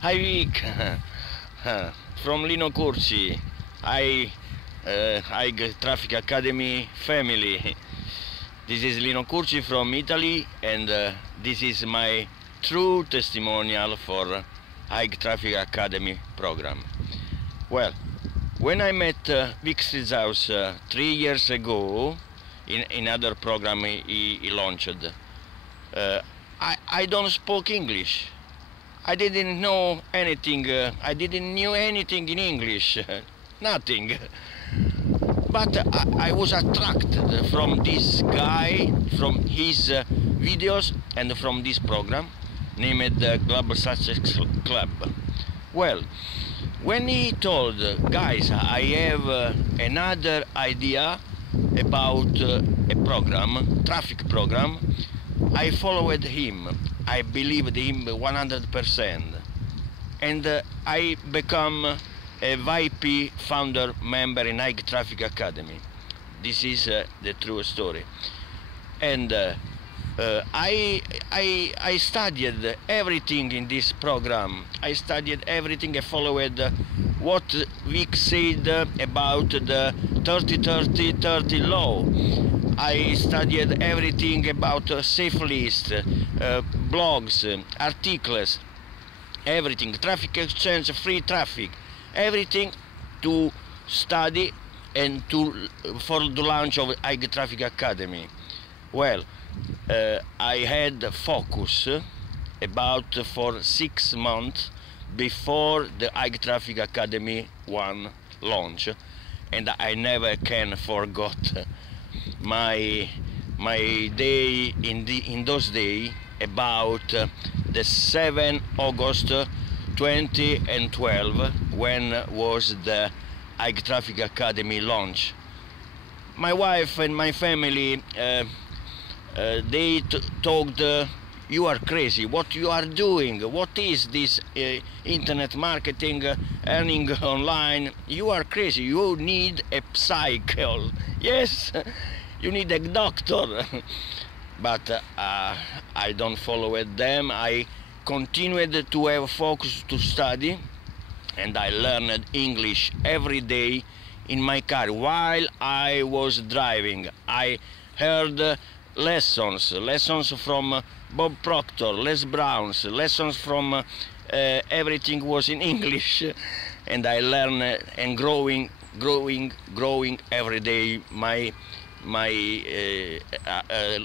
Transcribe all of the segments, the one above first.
Hi Vic, from Lino Curci. I Traffic Academy family. This is Lino Curci from Italy, and this is my true testimonial for High Traffic Academy program. Well, when I met Vic Strizaus 3 years ago in another program he launched, I don't speak English. I didn't know anything. I didn't knew anything in English, nothing. But I was attracted from this guy, from his videos, and from this program named the Global Success Club. Well, when he told, guys, I have another idea about a program, traffic program, I followed him. I believed him 100%, and I become a VIP founder member in High Traffic Academy. This is the true story. And I studied everything in this program. I studied everything. I followed what Vic said about the 30-30-30 law. I studied everything about safe list, blogs, articles, everything, traffic exchange, free traffic, everything to study and for the launch of High Traffic Academy. Well, I had focus about for 6 months before the High Traffic Academy 1 launch, and I never can forget my day in those days about the 7 August 2012 when was the High Traffic Academy launch. My wife and my family they talked, you are crazy, what you are doing, what is this internet marketing, earning online, you are crazy, you need a psycho, yes, you need a doctor. But I don't follow them. I continued to have focus to study, and I learned English every day in my car while I was driving. I heard lessons from Bob Proctor, Les Browns, lessons from everything was in English, and I learned and growing every day my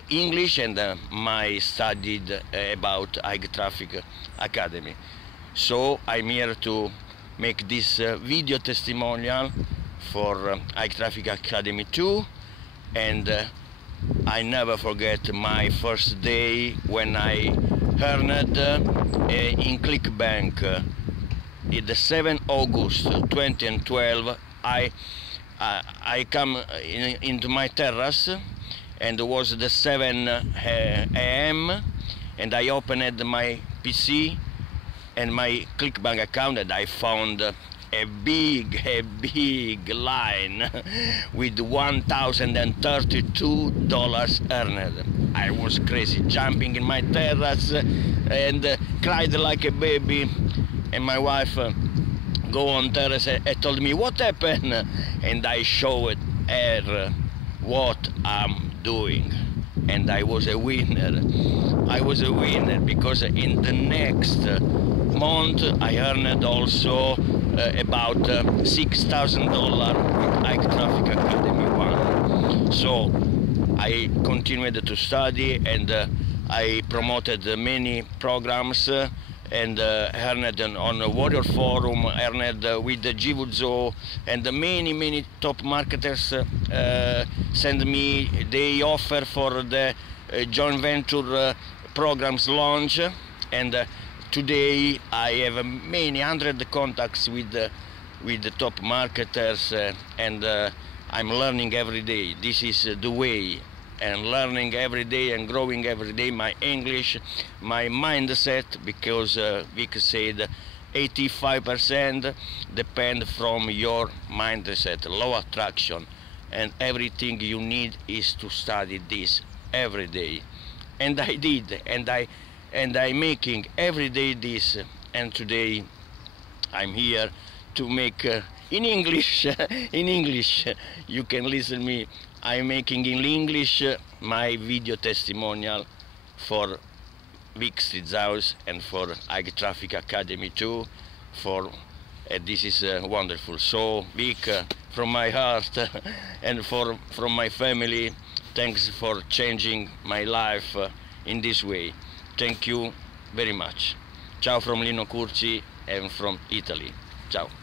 English, and my studied about High Traffic Academy. So I'm here to make this video testimonial for High Traffic Academy 2, and I never forget my first day when I earned in ClickBank. In the 7 August 2012, I come into my terrace, and it was the 7 a.m. and I opened my PC and my ClickBank account, and I found a big line with $1,032 earned. I was crazy, jumping in my terrace and cried like a baby, and my wife go on terrace and told me what happened, and I showed her what I'm doing, and I was a winner. I was a winner because in the next month I earned also about $6,000 with High Traffic Academy 1. So I continued to study, and I promoted many programs, and earned on a Warrior Forum, earned with the Jivuzzo, and many top marketers send me the offer for the joint venture programs launch, and today I have many hundred contacts with the top marketers, and I'm learning every day. This is the way, and learning every day and growing every day my English, my mindset, because Vic said 85% depend from your mindset, law of attraction, and everything you need is to study this every day. And I did, and I making every day this and today I'm here to make in English. In English, you can listen me. I'm making in English my video testimonial for Vic Street House and for High Traffic Academy too. For this is wonderful. So Vic, from my heart and from my family, thanks for changing my life in this way. Thank you very much. Ciao from Lino Curci and from Italy. Ciao.